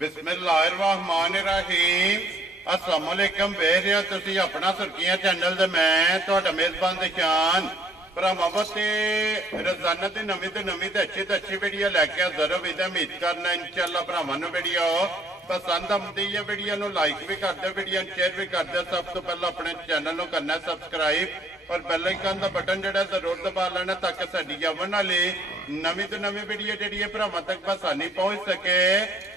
बिस्मिल्लाहिर्रहमानिर्रहीम अस्सलाम वालेकुम वेख रहे हो तुसीं अपना सुर्खियां चैनल ते मैं तुहाडा मेज़बान दिशान भरावां वास्ते रोजाना दी नवीं ते अच्छी वीडियो लैके हाज़र हो उम्मीद करना इंशाअल्लाह भरावां नूं वीडियो पसंद आती है। वीडियो नूं लाइक भी कर दो, वीडियो शेयर भी कर दो। सब तो पहले अपने चैनल नूं करना सब्सक्राइब और बेल आइकन का बटन जो जरूर दबा लेना ताकि साडी आवन वाली नवीं तो नवीं वीडियो जी भरावां तक आसानी पहुंच सके।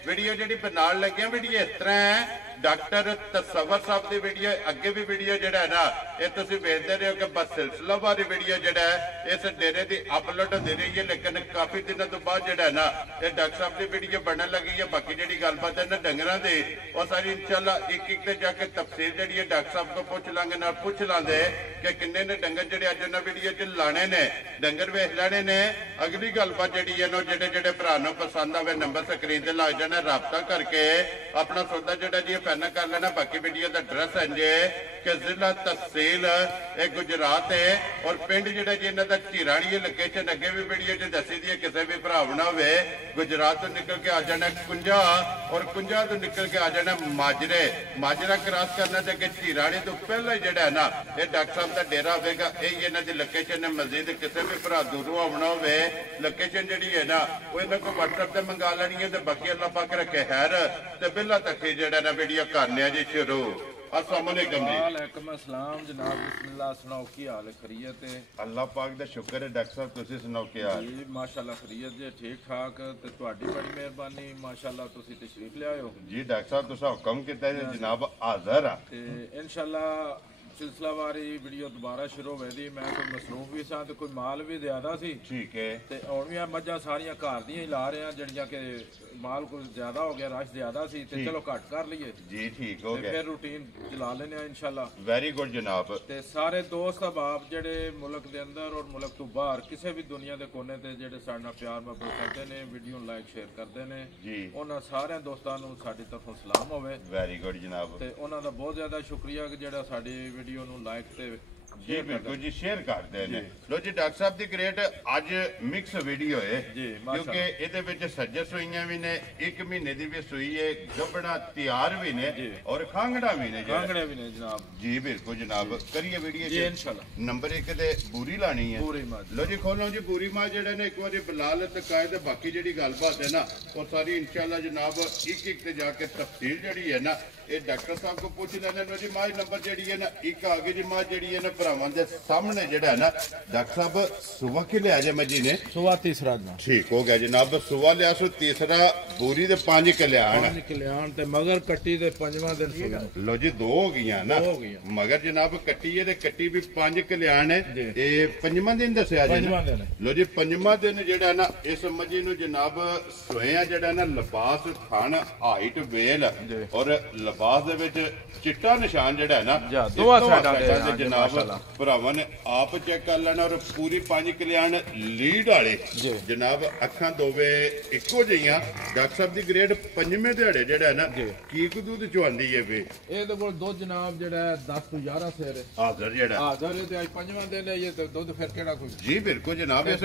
वीडियो जी बनाने लगे वीडियो इस तरह है डॉक्टर तसव्वुर साहब की वीडियो अगे भी वीडियो जोड़ा है ना ये तुम वेखते रहे हो कि बस सिलसिलावारी वीडियो जोड़ा है इस डेरे की अपलोड होती रही है, लेकिन काफी दिनों तो बाद जो है ना ये डॉक्टर साहब की वीडियो बनने लगी है। बाकी जी गलबात है ना डंगर की वो सारी इंशाल्लाह एक एक जाके तफसील जी है डॉक्टर साहब को पूछ लांगे ना पूछ लांगे कि किन्ने ने डंगर जो अज उन्होंने वीडियो च लाने ने डंगर वेख लेने ने। अगली गलबात जी है जो भरा पसंद आए नंबर स्क्रीन से लग जाना राबता करके अपना सौदा जो जी फाइनल कर लेना। बाकी वीडियो का एड्रैस है जे कि जिला तहसील गुजरात है और पिंड जो जी इन्हों का चीराणी है। लोकेशन अगे भी वीडियो च दसी दी है, किसी भी भरावना हो गुजरात तो निकल के आ जाना कुंजा और कुंजा तो निकल के आ जाना माजरे। माजरा क्रॉस करना तो अगे चीराणी तो पहला ही जोड़ा है ना ये डॉक्टर साहब का डेरा होगा। यही इन्हों की लोकेशन है। मजीद किसी भी भरा दूरों आवना हो लोकेशन जी है ना वो इन्होंने को व्हाट्सएप से मंगा लेनी है। तो बाकी अल्लाह पाक रखे खैर तो बिल्ला तक ही जो ना वीडियो करने जी शुरू। अस्सलाम वालेकुम जी। वालेकुम अस्सलाम जनाब, बिस्मिल्लाह। सुनाओ की हाल है? खैरियत है? अल्लाह पाक दा शुक्र है। डॉक्टर साहब तुसी सुनाओ क्या हाल? जी माशाल्लाह खैरियत जी, ठीक ठाक। ते तुहाडी बड़ी मेहरबानी, माशाल्लाह तुसी तशरीफ ले आए हो जी। डॉक्टर साहब तुसा हुक्म कीता है जनाब हाजिर हां ते इंशाल्लाह सिलसिलावारी वीडियो दोबारा शुरू होवे दी। मैं कोई मसरूफ भी सा ते कोई माल भी ज्यादा सी। ठीक है। ते हुण भी मज्जां सारियां घर दियां ही ला रहे हैं जड़ियां के माल कुछ ज्यादा हो गया, रश ज्यादा सी ते चलो घट कर लिए जी। ठीक हो गया, फिर रूटीन चला लेने इंशाल्लाह। वेरी गुड जनाब। ते सारे दोस्त अहबाब जेडे मुल्क दे अंदर और मुल्क तो बाहर किसी भी दुनिया के कोने ते जेडे साडे नाल प्यार मोहब्बत करते ने, वीडियो लाइक शेयर करते ने जी, उन्हां सारे दोस्तां नूं साडी तरफों सलाम होवे। वेरी गुड जनाब। ते उन्हां दा बहुत ज्यादा शुक्रिया कि जेड़ा साडी वीडियो नूं लाइक ते जी बिल्कुल जी शेयर करते हैं। लो जी डॉक्टर साहब की ग्रेट अज मिक्स वीडियो है क्योंकि ये सज्जर सुइयां भी ने, एक महीने की भी सुई है, गबड़ा तैयार भी ने और खांगड़ा भी ने जनाब। जी बिल्कुल जनाब। करिए वीडियो जी इंशाल्लाह। नंबर एक ते बूरी लानी है। लो जी खोलो जी बूरी मां जेड़ा ने एक बार बिलाल तकाए ते बाकी जी गलबात है ना और सारी इंशाल्लाह जनाब एक एक ते जाके तफसील जी है ना ये डॉक्टर साहब को पूछ लेने। लो जी मां नंबर जी है ना एक आगे जी मां जी है ना भरावां दे सामने जेड़ा है ना डॉक्टर साहब सुबह के लिया जे मजी ने सुबह तीसरा ठीक हो गया जनाब। सुबह लिया सो तीसरा बूरी दे 5 कल्याण ते मगर कट्टी दे 5वां दिन। लो जी 2 हो गई ना मगर जनाब कट्टी है ते कट्टी भी 5 कल्याण है। ये 5वां दिन दसया जी। लो जी 5वां दिन जेड़ा ना इस मजी नु जनाब सोया जेड़ा ना लिबास खान हाइट वेल और लिबास दे विच चिट्टा निशान जेड़ा है ना दोवां साइडां दे जनाब भरावां ने आप चेक कर लेना। और पूरी 5 कल्याण लीड वाले जनाब अखां दोवे इको जिहियां डॉक्टर साहब दी ग्रेड 5वें दिहाड़े जेड़ा है ना की दूध चवांदी है वे ਇਹਦੇ ਕੋਲ ਦੁੱਧ ਜਨਾਬ ਜਿਹੜਾ 10 ਤੋਂ 11 ਸੇਰ ਹੈ हाजिर जेड़ा ਹਾਜ਼ਰ ਹੈ ਤੇ ਅੱਜ 5ਵਾਂ ਦਿਨ ਹੈ। ਇਹ ਦੁੱਧ ਫਿਰ ਕਿਹੜਾ ਕੋਈ जी बिल्कुल जनाब। इस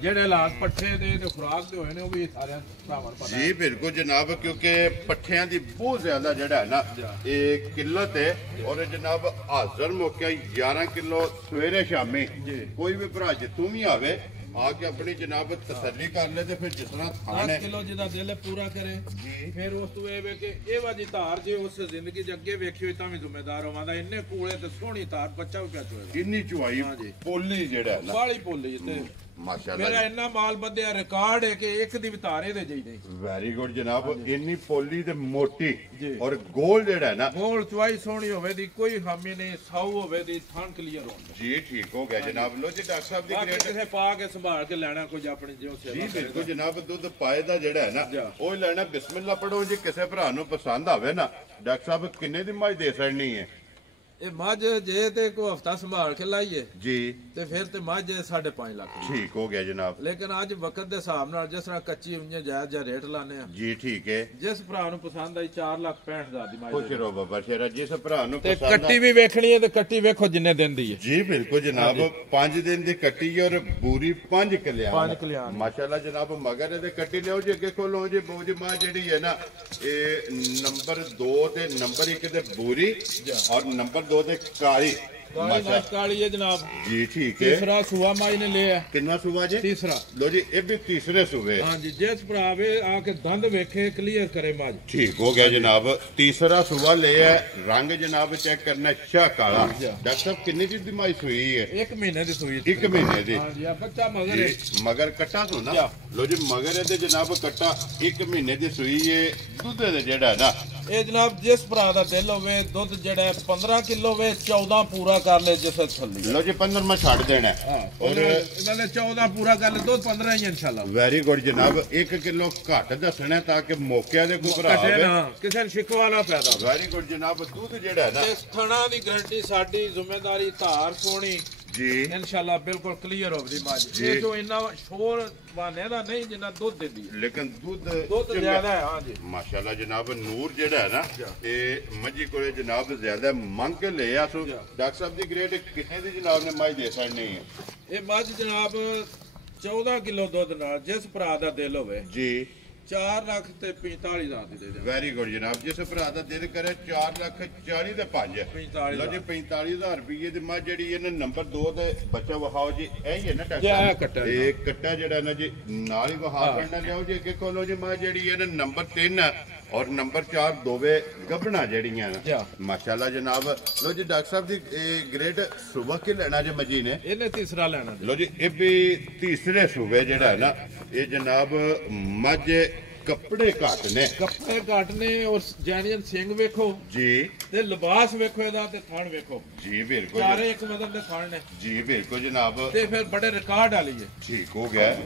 ਜਿਹੜੇ ਹਾਲਾਤ ਪੱਠੇ ਦੇ ਤੇ ਖੁਰਾਕ ਦੇ ਹੋਏ ਨੇ ਉਹ ਵੀ ਸਾਰਿਆਂ ਭਰਾਵਾਂ ਨੂੰ ਪਤਾ जी बिल्कुल जनाब क्योंकि पट्ठियां दी बहुत ज्यादा जेड़ा है ना ये किल्लत है और जनाब हाजिर मौके 11 किलो सवेरे शामी कोई भी भरा जितू भी आवे आके अपनी जनाब तसल्ली कर ले फिर जिस तरह 10 किलो जिदा दिल पूरा करे फिर उस तो ये कि ये वाजी धार जे उस जिंदगी ज अगे वेखियो तां भी जिम्मेदार होवांदा। इन्ने कूले ते सोहनी धार बच्चा भी पिया चोएगा किन्नी चुआई पोली जेड़ा है ना बाली पोली ते माशाल्लाह मेरा इन्ना माल बद्धिया रिकॉर्ड है कि एक दी वितारे दे जाई नहीं। वेरी गुड जनाब। इन्नी पोली ते मोटी और गोल जेड़ा है ना गोल चुआई सोहनी होवे दी कोई हामी नहीं, साऊ होवे दी थान क्लियर हो जी ठीक हो गया जनाब। लो जी डॉक्टर साहब दी ग्रेड किसे पा के संभाल के लेना कुछ अपनी जो सेवा जी बिल्कुल जनाब। दूध पाए दा जेड़ा है ना ओ लेना बिस्मिल्लाह पढ़ो जी किसे भरा नु पसंद आवे ना डॉक्टर साहब किन्ने दी माई दे सड़नी है ਇਹ ਮੱਝ ਜੇ ਤੇ ਕੋਈ ਹਫਤਾ ਸੰਭਾਲ ਕੇ ਲਾਈਏ ਜੀ ਤੇ ਫਿਰ ਤੇ ਮੱਝ 5.5 ਲੱਖ ਦੀ। ਠੀਕ ਹੋ ਗਿਆ ਜਨਾਬ। ਲੇਕਿਨ ਅੱਜ ਵਕਤ ਦੇ ਹਿਸਾਬ ਨਾਲ ਜਿਸ ਤਰ੍ਹਾਂ ਕੱਚੀ ਉੰਨੇ ਜਾਇਜ਼ ਜਾਂ ਰੇਟ ਲਾਣੇ ਆ ਜੀ ਠੀਕ ਹੈ। ਜਿਸ ਭਰਾ ਨੂੰ ਪਸੰਦ ਆਈ 4,65,000 ਦੀ ਮੱਝ ਖੁਸ਼ ਰਹੋ ਬਾਬਾ ਸ਼ੇਰਾ, ਜਿਸ ਭਰਾ ਨੂੰ ਤੇ ਪਸੰਦ ਕੱਟੀ ਵੀ ਵੇਖਣੀ ਹੈ ਤੇ ਕੱਟੀ ਵੇਖੋ ਜਿੰਨੇ ਦਿਨ ਦੀ ਹੈ। ਜੀ ਬਿਲਕੁਲ ਜਨਾਬ, 5 ਦਿਨ ਦੀ ਕੱਟੀ ਔਰ ਬੂਰੀ 5 ਕਲਿਆਣ। 5 ਕਲਿਆਣ ਮਾਸ਼ਾਅੱਲਾ ਜਨਾਬ। ਮਗਰ ਇਹਦੇ ਕੱਟੀ ਲਿਓ ਜੀ, ਅੱਗੇ ਖੋਲੋ ਜੀ। ਬੋਝ ਮਾਂ ਜਿਹੜੀ ਹੈ ਨਾ, ਇਹ ਨੰਬਰ 2 ਤੇ ਨੰਬਰ 1 ਤੇ ਬੂਰੀ ਔਰ ਨੰਬਰ 2 ਤੇ ਕਾਲੀ। ਕਾਲੀ ਹੈ ਜਨਾਬ ਜੀ ਠੀਕ ਹੈ। ਤੀਸਰਾ ਸੂਆ ਮਾਈ ਨੇ ਲਿਆ। ਕਿੰਨਾ ਸੂਆ ਜੀ? ਤੀਸਰਾ। ਲੋ ਜੀ ਇਹ ਵੀ ਤੀਸਰੇ ਸੂਏ। ਹਾਂਜੀ ਜਿਸ ਭਰਾ ਵੇ ਆ ਕੇ ਦੰਦ ਵੇਖੇ ਕਲੀਅਰ ਕਰੇ ਮੱਝ। ਠੀਕ ਹੋ ਗਿਆ ਜਨਾਬ। ਤੀਸਰਾ ਸੂਆ ਲਿਆ। ਰੰਗ ਜਨਾਬ ਚੈੱਕ ਕਰਨਾ, ਸ਼ਾਹ ਕਾਲਾ। ਡਾਕਟਰ ਸਾਹਿਬ ਕਿੰਨੀ ਚਿਰ ਦੀ ਮਾਈ ਸੂਈ ਹੈ? 1 ਮਹੀਨੇ ਦੀ ਸੂਈ। 1 ਮਹੀਨੇ ਦੀ। ਹਾਂਜੀ ਆ ਬੱਚਾ ਮਗਰ ਹੈ। ਮਗਰ ਕੱਟਾ ਤੋਂ ਨਾ ਲੋ ਜੀ, ਮਗਰ ਇਹਦੇ ਜਨਾਬ ਕੱਟਾ 1 ਮਹੀਨੇ ਦੀ ਸੂਈ ਹੈ। ਦੁੱਧ ਦੇ ਜਿਹੜਾ ਨਾ ਇਹ ਜਨਾਬ ਜਿਸ ਭਰਾ ਦਾ ਦਿਲ ਹੋਵੇ ਦੁੱਧ ਜਿਹੜਾ 15 ਕਿਲੋ ਵੇ 14 ਪੂਰਾ ਕਰ ਲੈ ਜਿਸ ਥੱਲੀ। ਲੋ ਜੀ 15 ਮੈਂ ਛੱਡ ਦੇਣਾ ਔਰ ਇਹਨਾਂ ਨੇ 14 ਪੂਰਾ ਕਰ ਲੈ, ਦੁੱਧ 15 ਹੀ ਇਨਸ਼ਾਅੱਲਾ। ਵੈਰੀ ਗੁੱਡ ਜਨਾਬ। 1 ਕਿਲੋ ਘੱਟ ਦੱਸਣਾ ਤਾਂ ਕਿ ਮੌਕਿਆਂ ਦੇ ਕੋਈ ਭਰਾ ਹੋਵੇ ਕਿਸੇ ਨੂੰ ਸ਼ਿਕਵਾ ਨਾ ਪੈਦਾ। ਵੈਰੀ ਗੁੱਡ ਜਨਾਬ। ਦੁੱਧ ਜਿਹੜਾ ਹੈ ਨਾ, ਇਸ ਥਣਾ ਦੀ ਗਾਰੰਟੀ ਸਾਡੀ ਜ਼ਿੰਮੇਵਾਰੀ। ਧਾਰ ਸੋਣੀ ਜੀ ਇਨਸ਼ਾਅੱਲਾ ਬਿਲਕੁਲ ਕਲੀਅਰ ਹੋਵੇ ਮੱਝ। ਇਹ ਜੋ ਇੰਨਾ ਸ਼ੋਰ ਬਾਨੇ ਦਾ ਨਹੀਂ ਜਿੰਨਾ ਦੁੱਧ ਦਿੰਦੀ ਹੈ, ਲੇਕਿਨ ਦੁੱਧ ਜ਼ਿਆਦਾ ਹੈ। ਹਾਂਜੀ ਮਾਸ਼ਾਅੱਲਾ ਜਨਾਬ। ਨੂਰ ਜਿਹੜਾ ਹੈ ਨਾ, ਇਹ ਮੱਝੀ ਕੋਲੇ ਜਨਾਬ ਜ਼ਿਆਦਾ ਮੰਗ ਕੇ ਲਿਆ। ਸੋ ਡਾਕਟਰ ਸਾਹਿਬ ਦੀ ਗ੍ਰੇਡ ਕਿੰਨੇ ਦੀ ਜਨਾਬ ਨੇ ਮੱਝ ਦੇ ਸਕਣੀ ਹੈ? ਇਹ ਮੱਝ ਜਨਾਬ 14 ਕਿਲੋ ਦੁੱਧ ਨਾਲ ਜਿਸ ਭਰਾ ਦਾ ਦਿਲ ਹੋਵੇ ਜੀ 4,45,000 ਦੀ ਦੇ ਦੇ। ਵੈਰੀ ਗੁੱਡ ਜਨਾਬ। ਜਿਸ ਭਰਾ ਦਾ ਦਿਲ ਕਰੇ 4,40,000 ਦੇ 5। 45,000 ਲਓ ਜੀ 45,000 ਰੁਪਏ ਦੀ ਮੱਝ ਜਿਹੜੀ ਇਹਨੇ ਨੰਬਰ 2 ਤੇ ਬੱਚਾ ਵਹਾਓ ਜੀ। ਇਹ ਹੀ ਹੈ ਨਾ ਇਹ ਡਾਕਟਰ ਕੱਟਾ ਸਾਹਿਬ? ਇਹ ਕੱਟਾ ਜਿਹੜਾ ਨਾ ਜੀ ਨਾਲ ਹੀ ਵਹਾ ਕਰਨਾ ਲਿਆਓ ਜੀ। ਅੱਗੇ ਕੋਲੋ ਜੀ ਮੱਝ ਜਿਹੜੀ ਇਹਨੇ ਨੰਬਰ 3 ਔਰ ਨੰਬਰ 4 ਦੋਵੇਂ ਗੱਭਣਾ ਜਿਹੜੀਆਂ ਮਾਸ਼ਾਅੱਲਾ ਜਨਾਬ। ਲੋ ਜੀ ਡਾਕਟਰ ਸਾਹਿਬ ਦੀ ਗ੍ਰੇਡ ਸੁਬਹ ਕੇ ਲੈਣਾ ਜੇ ਮੱਝੀ ਨੇ? ਇਹਨੇ ਤੀਸਰਾ ਲੈਣਾ। ਲੋ ਜੀ ਇਹ ਵੀ ਤੀਸਰੇ ਸੂਬੇ ਜਿਹੜਾ ਹੈ ਨਾ, ਇਹ ਜਨਾਬ ਮੱਝ ਕੱਪੜੇ ਘੱਟ ਨੇ। ਕੱਪੜੇ ਘੱਟ ਨੇ ਔਰ ਜੈਨੀਅਨ ਸਿੰਘ ਵੇਖੋ ਜੀ ਤੇ ਲਿਬਾਸ ਵੇਖੋ ਇਹਦਾ ਤੇ ਥਣ ਵੇਖੋ। ਜੀ ਬਿਲਕੁਲ। ਚਾਰੇ ਇੱਕ ਮਦਨ ਦੇ ਥਣ ਨੇ। ਜੀ ਬਿਲਕੁਲ ਜਨਾਬ। ਤੇ ਫਿਰ ਬੜੇ ਰਿਕਾਰਡ ਵਾਲੀ ਹੈ। ਠੀਕ ਹੋ ਗਿਆ।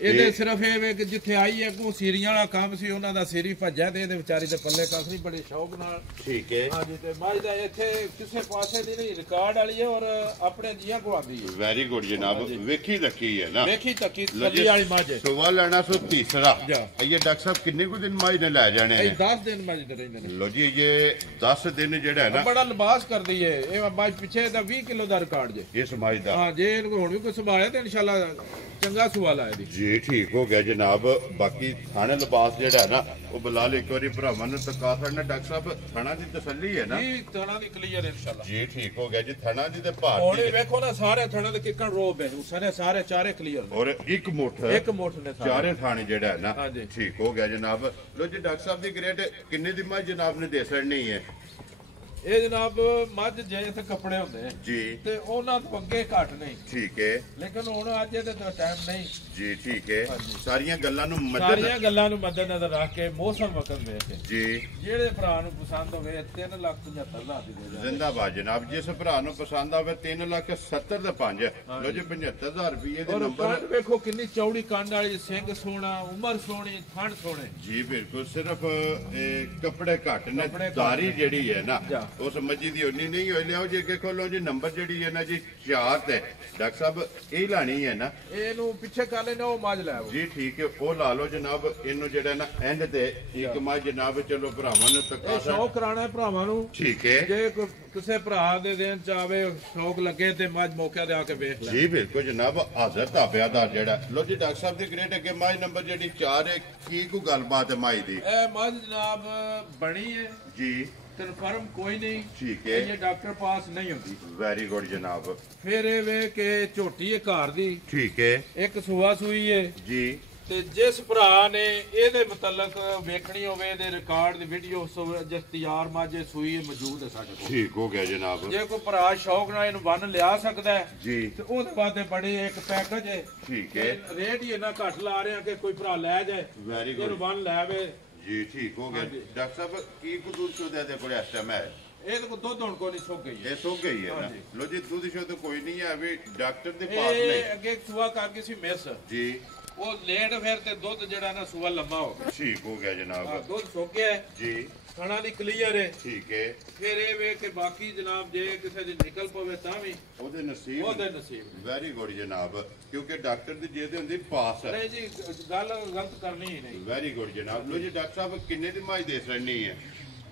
ਇਹਦੇ ਸਿਰਫ ਇਹ ਵੇ ਕਿ ਜਿੱਥੇ ਆਈ ਅੱਗੋਂ ਸੀਰੀਆਂ ਵਾਲਾ ਕੰਮ ਸੀ, ਉਹਨਾਂ ਦਾ ਸੀਰੀ ਭੱਜਿਆ ਤੇ ਇਹਦੇ ਵਿਚਾਰੀ ਦੇ ਪੱਲੇ ਕੱਖ ਨਹੀਂ, ਬੜੇ ਸ਼ੌਕ ਨਾਲ। ਠੀਕ ਹੈ। ਹਾਂਜੀ ਤੇ ਮੱਝ ਦਾ ਇੱਥੇ ਕਿਸੇ ਪਾਸੇ ਦੀ ਨਹੀਂ, ਰਿਕਾਰਡ ਵਾਲੀ ਹੈ ਔਰ ਆਪਣੇ ਜੀਆਂ ਗਵਾਦੀ ਹੈ। ਵੈਰੀ ਗੁੱਡ ਜਨਾਬ। ਵੇਖੀ ਰੱਖੀ ਹੈ ਨਾ, ਵੇਖੀ ਤੱਕੀ ਥੱਲੀ ਵਾਲੀ ਮੱਝ ਹੈ। ਸੁਬਹ ਲੈਣਾ ਸੋ ਤੀਸਰਾ। ਇਹ ਡਾਕਟਰ ਸਾਹਿਬ ਕਿੰਨੇ ਕੁ ਦਿਨ ਮੱਝ ਨੇ ਲੈ ਜਾਣੇ ਇਹ ਨੇ? 10 ਦਿਨ ਮੱਝ ਦੇ ਰਹਿੰਦੇ ਨੇ। ਲੋ ਜੀ ਇਹ 10 ਦਿਨ ਜਿਹੜਾ ਹੈ ਨਾ, ਬੜਾ ਲਿਬਾਸ ਕਰਦੀ ਹੈ ਇਹ ਮੱਝ। ਪਿੱਛੇ ਦਾ 20 ਕਿਲੋ ਦਾ ਰਿਕਾਰਡ ਜੇ ਇਸ ਮੱਝ ਦਾ। ਹਾਂ ਜੇ ਇਹਨੂੰ ਹੁਣ ਵੀ ਕੋਈ ਸੰਭਾਲਿਆ ਤੇ ਇਨਸ਼ਾਅੱਲਾ ਚੰਗਾ ਸਵਾਲ ਆਇਆ ਦੀ। ਜੀ ਠੀਕ ਹੋ ਗਿਆ ਜਨਾਬ। ਬਾਕੀ ਥਾਣੇ ਲਿਬਾਸ ਜਿਹੜਾ ਹੈ ਨਾ, ਉਹ ਬਲਾਲ ਇੱਕ ਵਾਰੀ ਭਰਾਵਾਂ ਨੂੰ ਤਕਾ ਕਰਨਾ। ਡਾਕਟਰ ਸਾਹਿਬ ਥਾਣਾ ਦੀ ਤਸੱਲੀ ਹੈ ਨਾ? ਜੀ ਥਣਾ ਦੀ ਕਲੀਅਰ ਇਨਸ਼ਾਅੱਲਾ। ਜੀ ਠੀਕ ਹੋ ਗਿਆ ਜੀ। ਥਾਣਾ ਦੀ ਤੇ ਭਾਰ ਹੁਣ ਦੀ ਵੇਖੋ ਨਾ ਸਾਰੇ ਥਣਾ ਦੇ ਕਿੱਕਣ ਰੋਬ ਹੈ, ਉਸਨੇ ਸਾਰੇ ਚਾਰੇ ਕਲੀਅਰ ਨੇ। ਔਰ ਇੱਕ ਮੁੱਠ ਨੇ ਸਾਰੇ। ਚਾਰੇ ਥਾਣੇ ਜਿਹੜਾ ਹੈ ਨਾ। ਹਾਂਜੀ। ਠੀਕ ਹੋ ਗਿਆ ਜਨਾਬ। ਲੋ ਜੀ ਡਾਕਟਰ ਸਾਹਿਬ ਦੀ ਗ੍ਰੇਡ ਕਿੰਨੇ ਦੀ ਮੱਝ ਜਨਾਬ ਨੇ ਦੇ ਸਕਣੀ ਹੈ? ਇਹ ਜਨਾਬ ਮੱਝ ਜੇ ਇੱਥੇ ਕੱਪੜੇ ਹੁੰਦੇ ਜੀ ਤੇ ਉਹਨਾਂ ਤੋਂ ਅੱਗੇ ਘੱਟ ਨਹੀਂ। ਠੀਕ ਹੈ। ਲੇਕਿਨ ਹੁਣ ਅੱਜ ਇਹਦੇ ਤੋਂ ਟਾਈਮ ਨਹੀਂ। ਜੀ ਠੀਕ ਹੈ। ਸਾਰੀਆਂ ਗੱਲਾਂ ਨੂੰ ਸਾਰੀਆਂ ਗੱਲਾਂ ਨੂੰ ਮੱਦੇਨਜ਼ਰ ਰੱਖ ਕੇ ਮੌਸਮ ਵਕਤ ਵੇਖ ਕੇ ਜੀ ਜਿਹੜੇ ਭਰਾ ਨੂੰ ਪਸੰਦ ਹੋਵੇ 3,75,000 ਦੀ ਦੇ ਦੇ। ਜ਼ਿੰਦਾਬਾਦ ਜਨਾਬ। ਜਿਸ ਭਰਾ ਨੂੰ ਪਸੰਦ ਆਵੇ 3,70,000 ਦੇ 5। ਲੋ ਜੀ 75,000 ਰੁਪਏ ਦੇ ਔਰ ਨੰਬਰ। ਕੰਨ ਵੇਖੋ ਕਿੰਨੀ ਚੌੜੀ ਕੰਨ ਵਾਲੀ, ਸਿੰਘ ਸੋਹਣਾ, ਉਮਰ ਸੋਹਣੀ, ਥਣ ਸੋਹਣੇ। ਜੀ ਬਿਲਕੁਲ। ਸਿਰਫ ਕੱਪੜੇ ਘੱਟ ਨੇ। ਦਾਰੀ ਜਿਹੜੀ ਹੈ ਨਾ, ਉਸ ਮੱਝੀ ਦੀ ਉਨੀ ਨਹੀਂ ਹੋਈ। ਲਿਆਓ ਜੀ ਅੱਗੇ ਖੋਲੋ ਜੀ। ਨੰਬਰ ਜਿਹੜੀ ਹੈ ਨਾ ਜੀ 4 ਤੇ। ਡਾਕਟਰ ਸਾਹਿਬ ਇਹ ਲਾਣੀ ਹੈ ਨਾ? ਇਹਨੂੰ ਪਿੱਛੇ ਕਰ ਲੈਣਾ, ਉਹ ਮੱਝ ਲੈ ਆਓ ਜੀ ਠੀਕ ਹੈ। ਉਹ ਲਾ ਲਓ ਜਨਾਬ। ਇਹਨੂੰ ਜਿਹੜਾ ਨਾ ਐਂਡ ਤੇ ਇੱਕ ਮੱਝ ਜਨਾਬ ਚਲੋ ਭਰਾਵਾਂ ਨੂੰ ਤੱਕਾ ਸ਼ੌਕ ਕਰਾਣਾ ਭਰਾਵਾਂ ਨੂੰ। ਠੀਕ ਹੈ। ਜੇ ਕਿਸੇ ਭਰਾ ਦੇ ਦੇਣ ਚਾਵੇ ਸ਼ੌਕ ਲੱਗੇ ਤੇ ਮੱਝ ਮੌਕੇ ਤੇ ਆ ਕੇ ਵੇਖ ਲੈ। ਜੀ ਬਿਲਕੁਲ ਜਨਾਬ। ਹਾਜ਼ਰ ਤਾਬਿਆਦਾਰ ਜਿਹੜਾ। ਲੋ ਜੀ ਡਾਕਟਰ ਸਾਹਿਬ ਦੀ ਗ੍ਰੇਡ ਅੱਗੇ ਮੱਝ ਨੰਬਰ ਜਿਹੜੀ 4 ਹੈ। ਕੀ ਕੋ ਗੱਲਬਾਤ ਹੈ ਮੱਝ ਦੀ? ਇਹ ਮੱਝ ਜਨਾਬ ਬਣੀ ਹੈ ਜੀ ਕਨਫਰਮ ਕੋਈ ਨਹੀਂ। ਠੀਕ ਹੈ। ਇਹ ਡਾਕਟਰ ਪਾਸ ਨਹੀਂ ਹੁੰਦੀ। ਵੈਰੀ ਗੁੱਡ ਜਨਾਬ। ਫਿਰ ਇਹ ਵੇ ਕਿ ਝੋਟੀ ਹੈ ਘਰ ਦੀ। ਠੀਕ ਹੈ। ਇੱਕ ਸੂਆ ਸੂਈ ਹੈ ਜੀ ਤੇ ਜਿਸ ਭਰਾ ਨੇ ਇਹਦੇ ਮੁਤਲਕ ਵੇਖਣੀ ਹੋਵੇ ਇਹਦੇ ਰਿਕਾਰਡ ਦੀ ਵੀਡੀਓ ਦਸਤਿਆਰ ਮਾਝੇ ਸੂਈ ਮੌਜੂਦ ਹੈ ਸਾਡੇ ਕੋਲ। ਠੀਕ ਹੋ ਗਿਆ ਜਨਾਬ। ਜੇ ਕੋਈ ਭਰਾ ਸ਼ੌਕ ਨਾਲ ਇਹਨੂੰ ਬੰਨ ਲਿਆ ਸਕਦਾ ਹੈ ਜੀ ਤੇ ਉਹਦੇ ਬਾਅਦ ਬੜੇ ਇੱਕ ਪੈਕੇਜ ਹੈ। ਠੀਕ ਹੈ। ਰੇਟ ਹੀ ਇਹਨਾਂ ਘੱਟ ਲਾ ਰਹੇ ਆ ਕਿ ਕੋਈ ਭਰਾ ਲੈ ਜਾਏ ਵੈਰੀ ਇਹਨੂੰ ਗੁੱਡ ਬੰਨ ਲੈ ਆਵੇ। ਜੀ ਠੀਕ ਹੋ ਗਿਆ। ਡਾਕਟਰ ਸਾਹਿਬ ਕੀ ਕੁ ਦੁੱਧ ਦੇ ਕੋਲ ਇਸ ਟਾਈਮ ਹੈ? ਇਹਦੇ ਕੋਲ ਦੁੱਧ ਹੁਣ ਕੋਈ ਨਹੀਂ ਸੁੱਕ ਗਈ ਹੈ। ਇਹ ਸੋ ਗਈ ਹੈ ਨਾ? ਲੋ ਜੀ ਦੁੱਧ ਸ਼ੋ ਤਾਂ ਕੋਈ ਨਹੀਂ ਹੈ ਵੀ ਡਾਕਟਰ ਦੇ ਪਾਸ ਨਹੀਂ। ਇਹ ਅੱਗੇ ਸੂਆ ਕਰ ਗਈ ਸੀ ਮਿਸ ਜੀ ਉਹ ਲੇਟ ਫਿਰ ਤੇ ਦੁੱਧ ਜਿਹੜਾ ਨਾ ਸੂਆ ਲੰਮਾ ਹੋ ਗਿਆ। ਠੀਕ ਹੋ ਗਿਆ ਜਨਾਬ। ਦੁੱਧ ਸੁੱਕ ਗਿਆ ਹੈ, ਜੀ ਖਾਣਾ ਦੀ ਕਲੀਅਰ ਹੈ। ਠੀਕ ਹੈ। ਫਿਰ ਇਹ ਵੇ ਕਿ ਬਾਕੀ ਜਨਾਬ ਜੇ ਕਿਸੇ ਦੀ ਨਿਕਲ ਪਵੇ ਤਾਂ ਵੀ ਉਹਦੇ ਨਸੀਬ। ਉਹਦੇ ਨਸੀਬ। ਵੈਰੀ ਗੁੱਡ ਜਨਾਬ, ਕਿਉਂਕਿ ਡਾਕਟਰ ਦੀ ਜੇ ਤੇ ਹੁੰਦੀ ਪਾਸ। ਨਹੀਂ ਜੀ ਗੱਲ ਗਲਤ ਕਰਨੀ ਹੀ ਨਹੀਂ। ਵੈਰੀ ਗੁੱਡ ਜਨਾਬ। ਲੋ ਜੀ ਡਾਕਟਰ ਸਾਹਿਬ ਕਿੰਨੇ ਦੀ ਮਾਝ ਦੇ ਸਕਣੀ ਹੈ?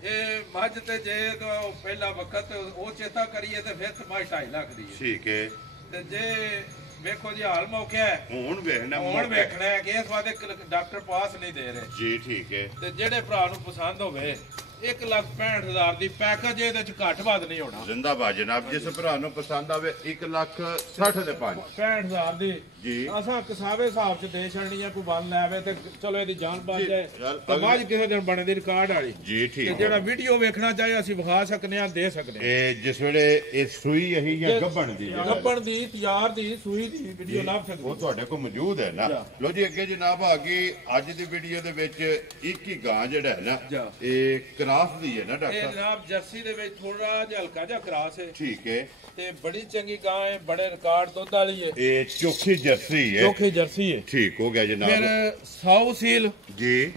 ਇਹ ਮੱਝ ਤੇ ਜੇ ਤਾਂ ਪਹਿਲਾ ਵਕਤ ਉਹ ਚੇਤਾ ਕਰੀਏ ਤੇ ਫਿਰ ਮਾਝ 2.5 ਲੱਖ ਦੀ ਹੈ। ਠੀਕ ਹੈ। ਤੇ ਜੇ ਵੇਖੋ ਜੀ ਹਾਲ ਮੌਕਿਆ ਹੈ, ਹੁਣ ਵੇਖਣਾ ਹੈ ਕਿ ਇਸ ਵਾਦੇ ਡਾਕਟਰ ਪਾਸ ਨਹੀਂ ਦੇ ਰਹੇ ਜੀ। ਠੀਕ ਹੈ। ਤੇ ਜਿਹੜੇ ਭਰਾ ਨੂੰ ਪਸੰਦ ਹੋਵੇ 1,65,000 ਦੀ ਪੈਕੇਜ ਇਹਦੇ ਚ ਘੱਟ ਵੱਧ ਨਹੀਂ ਹੋਣਾ। ਜ਼ਿੰਦਾਬਾਦ ਜਨਾਬ। ਜਿਸ ਭਰਾ ਨੂੰ ਪਸੰਦ ਆਵੇ 1,60,000 ਦੇ 5 65,000 ਦੀ ਜੀ। ਅਸਾਂ ਕਿਸਾਵੇ ਹਿਸਾਬ ਚ ਦੇ ਛੜਨੀ ਆ। ਕੋਈ ਬੰਨ ਲੈਵੇ ਤੇ ਚਲੋ ਇਹਦੀ ਜਾਨ ਬਚ ਜਾਏ ਯਾਰ, ਤੇ ਬਾਅਦ ਕਿਸੇ ਦਿਨ ਬਣੇ ਦੀ ਰਿਕਾਰਡ ਵਾਲੀ ਜੀ। ਠੀਕ ਤੇ ਜਿਹੜਾ ਵੀਡੀਓ ਵੇਖਣਾ ਚਾਹੇ ਅਸੀਂ ਵਿਖਾ ਸਕਨੇ ਆ, ਦੇ ਸਕਨੇ ਆ। ਇਹ ਜਿਸ ਵੇਲੇ ਇਹ ਸੂਈ ਇਹੀ ਜਾਂ ਗੱਭਣ ਦੀ ਗੱਭਣ ਦੀ ਤਿਆਰ ਦੀ ਸੂਈ ਦੀ ਵੀਡੀਓ ਲੱਭ ਸਕਦੇ ਉਹ ਤੁਹਾਡੇ ਕੋਲ ਮੌਜੂਦ ਹੈ ਨਾ। ਲੋ ਜੀ ਅੱਗੇ ਜਨਾਬ ਆ ਗਈ ਅੱਜ ਦੀ ਵੀਡੀਓ ਦੇ ਵਿੱਚ ਇੱਕ ਹੀ ਗਾਂ ਜਿਹੜਾ ਹੈ ਨਾ ਇਹ ਕਰਾਸ ਦੀ ਹੈ ਨਾ ਇਹ ਡਾਕਟਰ? ਜਨਾਬ ਜਰਸੀ ਦੇ ਵਿੱਚ ਥੋੜਾ ਜਿਹਾ ਹਲਕਾ ਜਿਹਾ ਕਰਾਸ ਹੈ। ਠੀਕ ਹੈ। ਤੇ ਬੜੀ ਚੰਗੀ ਗਾਂ ਹੈ, ਬੜੇ ਰਿਕਾਰਡ ਦੁੱਧ ਵਾਲੀ ਹੈ। ਇਹ ਚੋਖੀ ਜਰਸੀ ਹੈ। ਚੋਖੀ ਜਰਸੀ ਹੈ। ਠੀਕ ਹੋ ਗਿਆ ਜਨਾਬ। ਫਿਰ ਸਾਊ ਸੀਲ ਜੀ।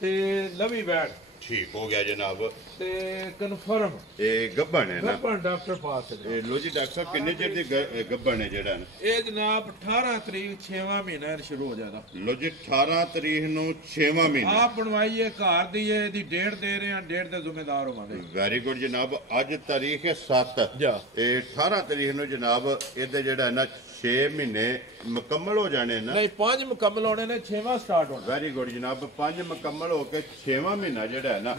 ਤੇ ਲਵੀ ਬੈਡ। ਠੀਕ ਹੋ ਗਿਆ ਜਨਾਬ। ਤੇ ਕਨਫਰਮ ਇਹ ਗੱਭਣ ਹੈ ਨਾ? ਗੱਭਣ ਡਾਕਟਰ ਪਾਸ ਹੈ। ਇਹ ਲੋ ਜੀ ਡਾਕਟਰ ਸਾਹਿਬ ਕਿੰਨੇ ਚਿਰ ਦੀ ਗੱਭਣ ਹੈ ਜਿਹੜਾ ਨਾ? ਇਹ ਜਨਾਬ 18 ਤਰੀਕ 6ਵਾਂ ਮਹੀਨਾ ਸ਼ੁਰੂ ਹੋ ਜਾਦਾ। ਲੋ ਜੀ 18 ਤਰੀਕ ਨੂੰ 6ਵਾਂ ਮਹੀਨਾ। ਆਪ ਬਣਵਾਈ ਹੈ ਘਰ ਦੀ ਹੈ, ਇਹਦੀ ਡੇਟ ਦੇ ਰਹੇ ਆ, ਡੇਟ ਦੇ ਜ਼ਿੰਮੇਦਾਰ ਹੋਵਾਂਗੇ। ਵੈਰੀ ਗੁੱਡ ਜਨਾਬ। ਅੱਜ ਤਾਰੀਖ ਹੈ 7 ਇਹ 18 ਤਰੀਕ ਨੂੰ ਜਨਾਬ ਇਹਦੇ ਜਿਹੜਾ ਨਾ 6 ਮਹੀਨੇ ਮੁਕੰਮਲ ਹੋ ਜਾਣੇ ਨਾ? ਨਹੀਂ 5 ਮੁਕੰਮਲ ਹੋਣੇ ਨੇ, 6ਵਾਂ ਸਟਾਰਟ ਹੋਣਾ। ਵੈਰੀ ਗੁੱਡ ਜਨਾਬ। 5 ਮੁਕੰਮਲ ਹੋ ਕੇ 6ਵਾਂ ਮਹੀਨਾ ਜਿਹੜਾ ਹੈ ਨਾ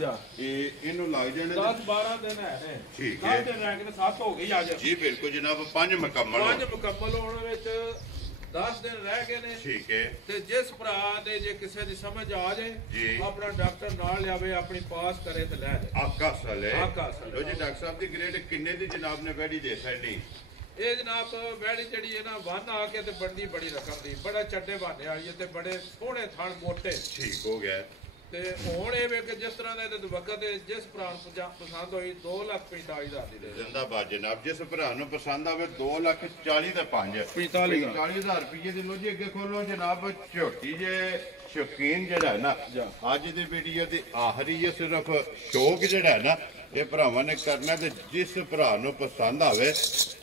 ਇਹਨੂੰ ਲੱਗ ਜਾਣੇ 10-12 ਦਿਨ ਹੈ ਨੇ। ਠੀਕ ਹੈ। 10 ਦਿਨ ਰਹਿ ਗਏ, 7 ਹੋ ਗਈ ਅੱਜ। ਜੀ ਬਿਲਕੁਲ ਜਨਾਬ। 5 ਮੁਕੰਮਲ 5 ਮੁਕੰਮਲ ਹੋਣ ਵਿੱਚ 10 ਦਿਨ ਰਹਿ ਗਏ ਨੇ। ਠੀਕ ਹੈ। ਤੇ ਜਿਸ ਭਰਾ ਦੇ ਜੇ ਕਿਸੇ ਦੀ ਸਮਝ ਆ ਜਾਏ ਆਪਣਾ ਡਾਕਟਰ ਨਾਲ ਲਿਆਵੇ, ਆਪਣੀ ਪਾਸ ਕਰੇ ਤੇ ਲੈ ਜਾਏ। ਆਕਾ ਸਲੇ। ਆਕਾ ਸਲੇ। ਲੋ ਜੀ ਡਾਕਟਰ ਸਾਹਿਬ ਦੀ ਗ੍ਰੇਡ ਕਿੰਨੇ ਦੀ ਜਨਾਬ ਨੇ ਵੈਡੀ ਦੇ ਸਕਦੀ? ਇਹ ਜਨਾਬ ਵੈੜੀ ਜਿਹੜੀ ਹੈ ਨਾ ਵਨ ਆ ਕੇ ਤੇ ਬਣਦੀ ਬੜੀ ਰਕਮ ਦੀ, ਬੜਾ ਚੱਡੇ ਬਾਨੇ ਵਾਲੀ ਹੈ ਤੇ ਬੜੇ ਸੋਹਣੇ ਥਣ ਮੋਟੇ। ਠੀਕ ਹੋ ਗਿਆ। ਤੇ ਹੁਣ ਇਹ ਵੇ ਕਿ ਜਿਸ ਤਰ੍ਹਾਂ ਦਾ ਇਹਦੇ ਵਕਤ ਜਿਸ ਭਰਾ ਨੂੰ ਪਸੰਦ ਹੋਈ 2,45,000 ਦੀ ਦੇ। ਜ਼ਿੰਦਾਬਾਦ ਜਨਾਬ। ਜਿਸ ਭਰਾ ਨੂੰ ਪਸੰਦ ਆਵੇ 2,40,000 ਦੇ 5 45,000 ਰੁਪਏ ਦੀ। ਲੋ ਜੀ ਅੱਗੇ ਖੋਲੋ ਜਨਾਬ ਝੋਟੀ ਜੇ ਸ਼ੌਕੀਨ ਜਿਹੜਾ ਹੈ ਨਾ ਅੱਜ ਦੀ ਵੀਡੀਓ ਦੀ ਆਖਰੀ ਹੈ ਸਿਰਫ ਸ਼ੌਕ ਜਿਹੜਾ ਹੈ ਨਾ ਇਹ ਭਰਾਵਾਂ ਨੇ ਕਰਨਾ ਤੇ ਜਿਸ ਭਰਾ ਨੂੰ ਪਸੰਦ ਆਵੇ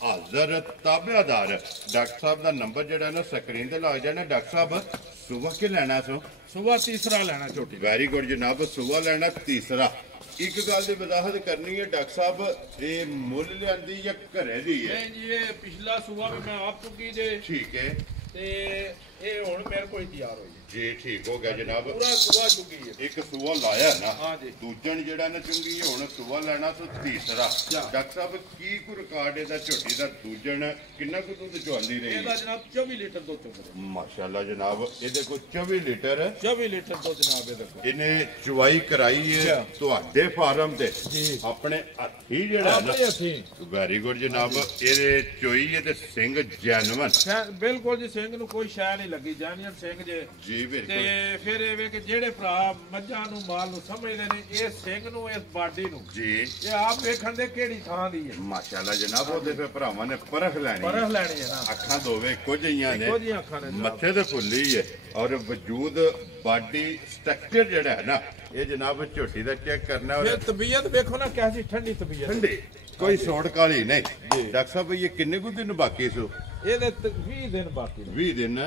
ਹਾਜ਼ਰ ਤਾਬਿਆਦਾਰ ਡਾਕਟਰ ਸਾਹਿਬ ਦਾ ਨੰਬਰ ਜਿਹੜਾ ਨਾ ਸਕਰੀਨ ਤੇ ਲੱਗ ਜਾਣਾ। ਡਾਕਟਰ ਸਾਹਿਬ ਸੁਬਾ ਕੇ ਲੈਣਾ ਸੋ? ਸੁਬਾ ਤੀਸਰਾ ਲੈਣਾ ਝੋਟੀ। ਵੈਰੀ ਗੁੱਡ ਜਨਾਬ। ਸੁਬਾ ਲੈਣਾ ਤੀਸਰਾ। ਇੱਕ ਗੱਲ ਦੀ ਵਜ਼ਾਹਤ ਕਰਨੀ ਹੈ ਡਾਕਟਰ ਸਾਹਿਬ ਇਹ ਮੁੱਲ ਲਿਆਂਦੀ ਜਾਂ ਘਰੇ ਦੀ ਹੈ? ਨਹੀਂ ਜੀ ਇਹ ਪਿਛਲਾ ਸੁਬਾ ਵੀ ਮੈਂ ਆਪ ਚੁੱਕੀ ਜੇ। ਠੀਕ ਹੈ। ਤੇ ਇਹ ਹੁਣ ਮੇਰੇ ਕੋਲ ਤਿਆਰ ਹੋਈ ਜੀ। ਠੀਕ ਹੋ ਗਿਆ ਜਨਾਬ। ਪੂਰਾ ਸੁਬਾ ਚੁੱਕੀ ਹੈ। ਇੱਕ ਸੂਆ ਲਾਇਆ ਨਾ? ਹਾਂ ਜੀ। ਦੂਜਣ ਜਿਹੜਾ ਨਾ ਚੁੰਗੀ ਹੁਣ ਸੂਆ ਲੈਣਾ ਤੇ ਤੀਸਰਾ। ਡਾਕਟਰ ਸਾਹਿਬ ਕੀ ਕੋ ਰਿਕਾਰਡ ਇਹਦਾ ਝੋਟੀ ਦਾ ਦੂਜਣ ਕਿੰਨਾ ਕੁ ਦੁੱਧ ਚੁਆਂਦੀ ਰਹੀ? ਇਹਦਾ ਜਨਾਬ 24 ਲੀਟਰ ਦੁੱਧ ਚੁੰਗਦਾ। ਮਾਸ਼ਾਅੱਲਾ ਜਨਾਬ। ਇਹਦੇ ਕੋਲ 24 ਲੀਟਰ 24 ਲੀਟਰ ਦੁੱਧ ਜਨਾਬ ਇਹਦੇ ਕੋਲ। ਇਹਨੇ ਚੁਆਈ ਕਰਾਈ ਹੈ ਤੁਹਾਡੇ ਫਾਰਮ ਤੇ ਆਪਣੇ ਹੱਥੀ ਜਿਹੜਾ ਨਾ? ਵੈਰੀ ਗੁੱਡ ਜਨਾਬ। ਇਹਦੇ ਚੋਈ ਹੈ ਤੇ ਸਿੰਘ ਜੈਨੂਨ ਬਿਲਕੁਲ ਜੀ। ਸਿੰਘ ਨੂੰ ਕੋਈ ਸ਼ੈ ਨਹੀਂ ਲੱਗੀ, ਜੈਨੂਨ ਸਿੰਘ ਜੇ। ਜੀ ਬਿਲਕੁਲ। ਤੇ ਫਿਰ ਇਹ ਵੇ ਕਿ ਜਿਹੜੇ ਭਰਾ ਮੱਝਾਂ ਨੂੰ ਮਾਲ ਨੂੰ ਸਮਝਦੇ ਨੇ ਇਹ ਸਿੰਘ ਨੂੰ ਇਸ ਬਾਡੀ ਨੂੰ ਜੀ ਇਹ ਆਪ ਵੇਖਣ ਦੇ ਕਿਹੜੀ ਥਾਂ ਦੀ ਹੈ। ਮਾਸ਼ਾਅੱਲਾ ਜਨਾਬ। ਉਹਦੇ ਫਿਰ ਭਰਾਵਾਂ ਨੇ ਪਰਖ ਲੈਣੀ ਹੈ ਨਾ। ਅੱਖਾਂ ਦੋਵੇਂ ਕੁਝ ਜੀਆਂ ਨੇ, ਅੱਖਾਂ ਨੇ, ਮੱਥੇ ਤੇ ਫੁੱਲੀ ਹੈ ਔਰ ਵਜੂਦ ਬਾਡੀ ਸਟਰਕਚਰ ਜਿਹੜਾ ਹੈ ਨਾ ਇਹ ਜਨਾਬ ਝੋਟੀ ਦਾ ਚੈੱਕ ਕਰਨਾ। ਫਿਰ ਤਬੀਅਤ ਵੇਖੋ ਨਾ ਕੈਸੀ ਠੰਡੀ ਤਬੀਅਤ। ਠੰਡੀ ਕੋਈ ਸੋੜ ਕਾਲੀ ਨਹੀਂ। ਡਾਕਟਰ ਸਾਹਿਬ ਇਹ ਕਿੰਨੇ ਕੁ ਦਿਨ ਬਾਕੀ ਸੋ? ਇਹਦੇ 20 ਦਿਨ ਬਾਕੀ ਨੇ। 20 ਦਿਨ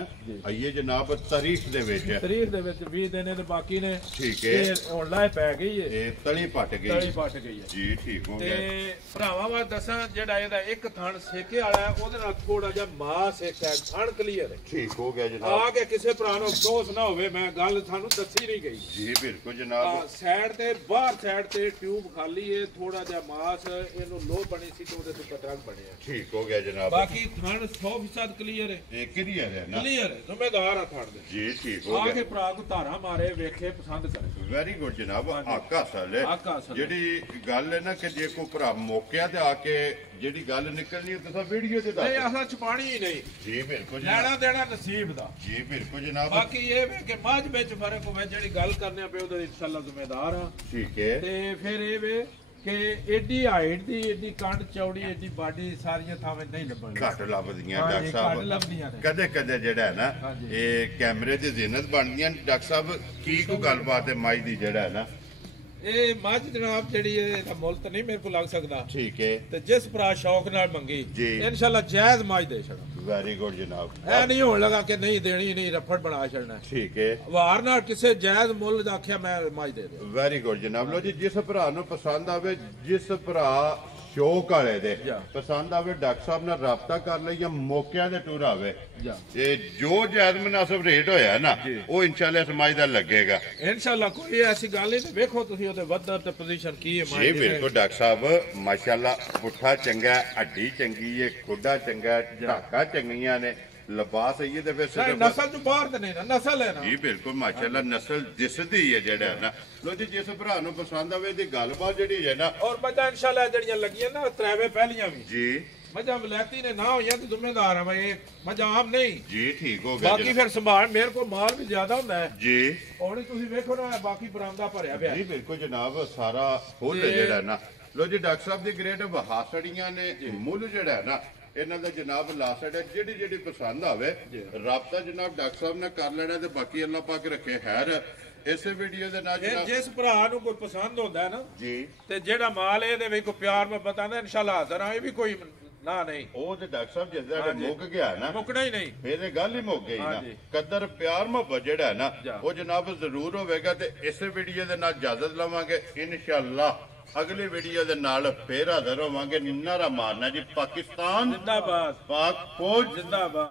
ਆਈਏ ਜਨਾਬ ਤਾਰੀਖ ਦੇ ਵਿੱਚ। ਤਾਰੀਖ ਦੇ ਵਿੱਚ 20 ਦਿਨ ਇਹਦੇ ਬਾਕੀ ਨੇ। ਠੀਕ ਹੈ। ਇਹ ਹੁਣ ਲਾਇ ਪੈ ਗਈ ਹੈ। ਇਹ ਤਲੀ ਪਟ ਗਈ। ਤਲੀ ਪਟ ਗਈ ਹੈ ਜੀ। ਠੀਕ ਹੋ ਗਿਆ। ਤੇ ਭਰਾਵਾਂ ਵਾ ਦੱਸਾਂ ਜਿਹੜਾ ਇਹਦਾ ਇੱਕ ਥਣ ਸੇਕੇ ਵਾਲਾ ਹੈ ਉਹਦੇ ਨਾਲ ਥੋੜਾ ਜਿਹਾ ਮਾਸ ਇੱਕ ਹੈ, ਥਣ ਕਲੀਅਰ ਹੈ। ਠੀਕ ਹੋ ਗਿਆ ਜਨਾਬ। ਆ ਕੇ ਕਿਸੇ ਭਰਾ ਨੂੰ ਅਫਸੋਸ ਨਾ ਹੋਵੇ ਮੈਂ ਗੱਲ ਤੁਹਾਨੂੰ ਦੱਸੀ ਨਹੀਂ ਗਈ। ਜੀ ਬਿਲਕੁਲ ਜਨਾਬ। ਸਾਈਡ ਤੇ ਬਾਹਰ ਸਾਈਡ ਤੇ ਟਿਊਬ ਖਾਲੀ ਹੈ, ਥੋੜਾ ਜਿਹਾ ਮਾਸ ਇਹਨੂੰ ਲੋ ਬਣੀ ਸੀ ਤੇ ਉਹਦੇ ਤੋਂ ਕਟਰਕ ਬਣਿਆ। ਠੀਕ ਹੋ ਗਿਆ ਜਨਾਬ। ਬਾਕੀ ਥਣ 100% ਕਲੀਅਰ ਹੈ। ਇਹ ਕਲੀਅਰ ਹੈ ਨਾ? ਕਲੀਅਰ ਹੈ, ਜ਼ਿੰਮੇਦਾਰ ਆ ਥਣ ਦੇ। ਜੀ ਠੀਕ ਹੋ ਆ ਗਿਆ। ਕੇ ਭਰਾ ਕੋ ਧਾਰਾ ਮਾਰੇ ਵੇਖੇ ਪਸੰਦ ਕਰੇ। ਵੈਰੀ ਗੁੱਡ ਜਨਾਬ। ਆਕਾ ਸਲੇ ਆਕਾ ਸਲੇ। ਜਿਹੜੀ ਗੱਲ ਹੈ ਨਾ ਕਿ ਜੇ ਕੋਈ ਭਰਾ ਮੌਕਿਆਂ ਤੇ ਆ ਕੇ ਜਿਹੜੀ ਗੱਲ ਨਿਕਲਣੀ ਉਹ ਤੁਸੀਂ ਵੀਡੀਓ ਤੇ ਨਹੀਂ ਦੱਸ। ਅਸਾਂ ਛਪਾਣੀ ਹੀ ਨਹੀਂ। ਜੀ ਬਿਲਕੁਲ ਲੈਣਾ ਜਨਾਬ। ਦੇਣਾ ਨਸੀਬ ਦਾ। ਜੀ ਬਿਲਕੁਲ ਜਨਾਬ। ਬਾਕੀ ਇਹ ਵੇ ਕਿ ਮੱਝ ਵਿੱਚ ਫਰਕ ਹੋਵੇ ਜਿਹੜੀ ਗੱਲ ਕਰਨੇ ਪਏ ਉਹਦੇ ਇਨਸ਼ਾਅੱਲਾ ਜ਼ਿੰਮੇਦਾਰ ਆ। ਠੀਕ ਹੈ। ਤੇ ਫਿਰ ਇਹ ਵੇ ਕਿ ਏਡੀ ਹਾਈਟ ਦੀ ਏਡੀ ਕੰਡ ਚੌੜੀ ਏਡੀ ਬਾਡੀ ਸਾਰੀਆਂ ਥਾਵੇਂ ਨਹੀਂ ਲੱਭਣਗੀਆਂ ਘੱਟ ਲੱਭਦੀਆਂ ਹਾਂ ਡਾਕਟਰ ਜੀ, ਸਾਹਿਬ ਘੱਟ ਲੱਭਦੀਆਂ ਨੇ ਕਦੇ ਕਦੇ ਜਿਹੜਾ ਹੈ ਨਾ ਹਾਂਜੀ। ਇਹ ਕੈਮਰੇ ਦੀ ਜ਼ੀਨਤ ਬਣਦੀਆਂ ਨੇ। ਡਾਕਟਰ ਸਾਹਿਬ ਕੀ ਕੋ ਗੱਲਬਾਤ ਹੈ ਮਾਈ ਦੀ ਜਿਹੜਾ ਹੈ ਨਾ ਇਹ ਮੱਝ ਜਨਾਬ ਜਿਹੜੀ ਇਹਦਾ ਮੁੱਲ ਤਾਂ ਨਹੀਂ ਮੇਰੇ ਕੋਲ ਲੱਗ ਸਕਦਾ ਠੀਕ ਹੈ ਤੇ ਜਿਸ ਭਰਾ ਸ਼ੌਕ ਨਾਲ ਮੰਗੀ ਜੀ। ਇਨਸ਼ਾਅੱਲਾ ਜਾਇਜ਼ ਮੱਝ ਦੇ ਛੜਾ ਵੈਰੀ ਗੁੱਡ ਜਨਾਬ ਐ ਨਹੀਂ ਹੋਣ ਲੱਗਾ ਕਿ ਨਹੀਂ ਦੇਣੀ ਨਹੀਂ ਰਫੜ ਬਣਾ ਛੜਨਾ ਠੀਕ ਹੈ ਵਾਰ ਨਾਲ ਕਿਸੇ ਜਾਇਜ਼ ਮੁੱਲ ਦਾ ਆਖਿਆ ਮੈਂ ਮੱਝ ਦੇ ਦੇ ਵੈਰੀ ਗੁੱਡ ਜਨਾਬ ਲੋ ਜੀ ਜਿਸ ਭਰਾ ਨੂੰ ਪਸੰਦ ਆਵੇ ਜਿਸ ਭਰਾ ਸ਼ੌਕ ਵਾਲੇ ਦੇ ਜਾ। ਪਸੰਦ ਆਵੇ ਡਾਕਟਰ ਸਾਹਿਬ ਨਾਲ ਰਾਬਤਾ ਕਰ ਲਈ ਜਾਂ ਮੌਕਿਆਂ ਦੇ ਟੂਰ ਆਵੇ ਜਾ। ਤੇ ਜੋ ਜਾਇਜ਼ ਮੁਨਾਸਬ ਰੇਟ ਹੋਇਆ ਨਾ ਉਹ ਇਨਸ਼ਾਅੱਲਾ ਸਮਾਜ ਦਾ ਲੱਗੇਗਾ ਇਨਸ਼ਾਅੱਲਾ ਕੋਈ ਐਸੀ ਗੱਲ ਨਹੀਂ ਤੇ ਵੇਖੋ ਤੁਸੀਂ ਉਹਦੇ ਵੱਧਰ ਤੇ ਪੋਜੀਸ਼ਨ ਕੀ ਹੈ ਮੱਝ ਜੀ ਦੀ। ਬਿਲਕੁਲ ਡਾਕਟਰ ਸਾਹਿਬ ਮਾਸ਼ਾਅੱਲਾ ਪੁੱਠਾ ਚੰਗਾ ਹੈ, ਹੱਡੀ ਚੰਗੀ ਹੈ, ਖੁੱਡਾ ਚੰਗਾ ਹੈ, ਢਾਕਾਂ ਚੰਗੀਆਂ ਨੇ, ਲਿਬਾਸ ਹੈ ਤੇ ਫਿਰ ਨਹੀਂ, ਸਿਰਫ ਨਸਲ ਤੋਂ ਬਾਹਰ ਤੇ ਨਹੀਂ ਨਾ ਨਸਲ ਹੈ ਨਾ ਜੀ ਬਿਲਕੁਲ ਮਾਸ਼ਾਅੱਲਾ ਨਸਲ ਦਿਸਦੀ ਹੈ ਜਿਹੜਾ ਹੈ ਨਾ ਲੋ ਜੀ ਜਿਸ ਭਰਾ ਨੂੰ ਪਸੰਦ ਆਵੇ ਦੀ ਗੱਲਬਾਤ ਜਿਹੜੀ ਹੈ ਨਾ ਔਰ ਮੱਝਾਂ ਇਨਸ਼ਾਅੱਲਾ ਜਿਹੜੀਆਂ ਲੱਗੀਆਂ ਨਾ ਤਰਾਵੇ ਪਹਿਲੀਆਂ ਵੀ ਜੀ ਮੱਝਾਂ ਵਲੈਤੀ ਨੇ ਨਾ ਹੋਈਆਂ ਤੇ ਜ਼ਿੰਮੇਦਾਰ ਆ ਬਈ ਇਹ ਮੱਝਾਂ ਆਮ ਨਹੀਂ ਜੀ ਠੀਕ ਹੋ ਗਿਆ ਬਾਕੀ ਜਨਾਬ। ਫਿਰ ਸੰਭਾਲ ਮੇਰੇ ਕੋਲ ਮਾਲ ਵੀ ਜ਼ਿਆਦਾ ਹੁੰਦਾ ਹੈ ਜੀ ਹੁਣ ਤੁਸੀਂ ਵੇਖੋ ਨਾ ਬਾਕੀ ਬਰਾਮਦਾ ਭਰਿਆ ਪਿਆ ਜੀ ਬਿਲਕੁਲ ਜਨਾਬ ਸਾਰਾ ਫੁੱਲ ਹੈ ਜਿਹੜਾ ਨਾ ਲੋ ਜੀ ਡਾਕਟਰ ਸਾਹਿਬ ਦੀ ਗ੍ਰੇਡ ਵਹਾਸੜੀਆਂ ਨੇ ਮੁੱਲ ਜਿਹੜਾ ਹੈ ਨਾ ਇਹਨਾਂ ਦਾ ਜਨਾਬ ਲਾਸਟ ਹੈ ਜਿਹੜੀ ਜਿਹੜੀ ਪਸੰਦ ਆਵੇ ਰਾਬਤਾ ਜਨਾਬ ਡਾਕਟਰ ਸਾਹਿਬ ਨਾਲ ਕਰ ਲੈਣਾ ਤੇ ਬਾਕੀ ਅੱਲਾਹ ਪਾਕ ਰੱਖੇ ਖੈਰ ਇਸੇ ਵੀਡੀਓ ਦੇ ਨਾਲ ਫਿਰ ਜਨਾਬ ਜਿਸ ਭਰਾ ਨੂੰ ਕੋਈ ਪਸੰਦ ਹੁੰਦਾ ਹੈ ਨਾ ਜੀ ਤੇ ਜਿਹੜਾ ਮਾਲ ਇਹਦੇ ਵਿੱਚ ਕੋਈ ਪਿਆਰ ਮੁਹੱਬਤ ਆਂਦਾ ਇਨਸ਼ਾਅੱਲਾ ਹਾਜ਼ਰ ਆ ਇਹ ਵੀ ਕੋਈ ਨਾ ਨਹੀਂ ਉਹ ਤੇ ਡਾਕਟਰ ਸਾਹਿਬ ਜਿਸ ਦਾ ਹਾਂਜੀ। ਮੁੱਕ ਗਿਆ ਨਾ ਮੁੱਕਣਾ ਹੀ ਨਹੀਂ ਫਿਰ ਇਹ ਗੱਲ ਹੀ ਮੁੱਕ ਗਈ ਨਾ ਹਾਂਜੀ। ਕਦਰ ਪਿਆਰ ਮੁਹੱਬਤ ਜਿਹੜਾ ਹੈ ਨਾ ਜਾ। ਉਹ ਜਨਾਬ ਜ਼ਰੂਰ ਹੋਵੇਗਾ ਤੇ ਇਸੇ ਵੀਡੀਓ ਦੇ ਨਾਲ ਇਜਾਜ਼ਤ ਲਵਾਂਗੇ ਇਨਸ਼ਾਅੱਲਾ ਅਗਲੀ ਵੀਡੀਓ ਦੇ ਨਾਲ ਫੇਰ ਹਾਜ਼ਰ ਹੋਵਾਂਗੇ ਨਾਰਾ ਮਾਰਨਾ ਜੀ ਪਾਕਿਸਤਾਨ ਜ਼ਿੰਦਾਬਾਦ ਪਾਕ ਫੌਜ ਜ਼ਿੰਦਾਬਾਦ